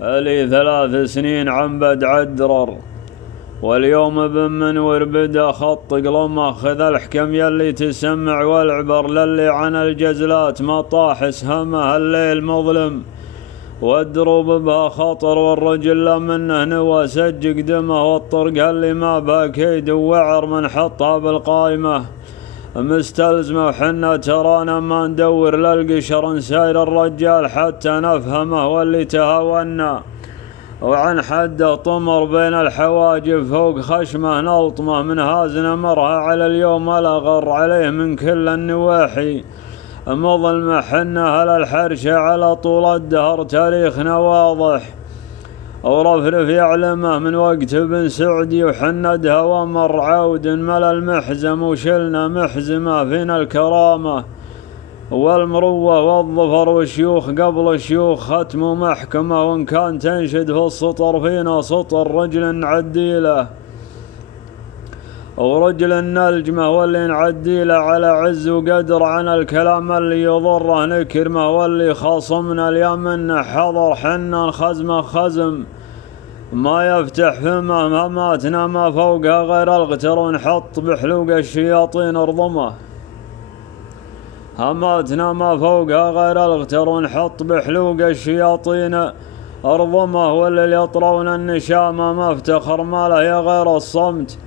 لي 3 سنين عنبد عدرر، واليوم بمنور بدا خط قلمه. خذ الحكم يلي تسمع والعبر، للي عن الجزلات ما طاح سهمه. الليل مظلم والدروب بها خطر، والرجل منه نوى سج قدمه. والطرق اللي ما باكيد ووعر من حطها بالقايمه مستلزمه. وحنا ترانا ما ندور للقشر، نساير الرجال حتى نفهمه. واللي تهاونا وعن حده طمر بين الحواجب، فوق خشمه نلطمه. من هازنا مرها على اليوم الأغر، عليه من كل النواحي مظلمة. حنا على الحرشة على طول الدهر، تاريخنا واضح ورفرف يعلمه من وقت بن سعدي. وحنا دهوى مر عود ملا المحزم، وشلنا محزمة فينا الكرامة والمروة والظفر. والشيوخ قبل الشيوخ ختم محكمة، وإن كان تنشد في السطر فينا سطر. رجل نعديله ورجل النلجمه، واللي نعديله على عز وقدر. عن الكلام اللي يضره نكرمه، واللي خاصمنا اليمن حضر. حنا الخزمه خزم ما يفتح فمه، مهماتنا ما فوقها غير الغتر. ونحط بحلوق الشياطين ارضمه، هماتنا ما فوقها غير الغتر. ونحط بحلوق الشياطين ارضمه. واللي يطرون النشامه ما افتخر ما له يا غير الصمت،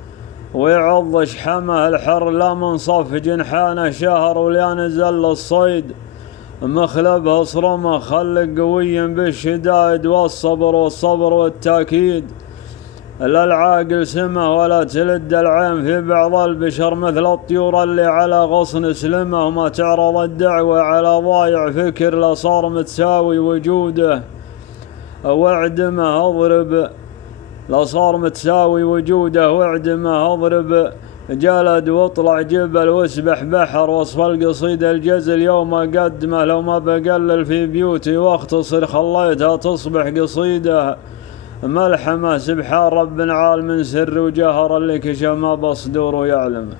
ويعض شحمه الحر لا من صف جنحانه شهر. ولا نزل الصيد مخلبه صرمه، خلق قوي بالشدائد والصبر والتاكيد. لا العاقل سمه ولا تلد العين في بعض البشر، مثل الطيور اللي على غصن سلمه. وما تعرض الدعوة على ضايع فكر، لا صار متساوي وجوده واعدمه. اضرب لا صار متساوي وجوده واعدمه. اضرب جلد واطلع جبل واسبح بحر، وصف القصيدة الجزل يوم اقدمه. لو ما بقلل في بيوتي واختصر، خليتها تصبح قصيدة ملحمة. سبحان رب عال من سر وجهر، اللي كشف ما بصدور يعلمه.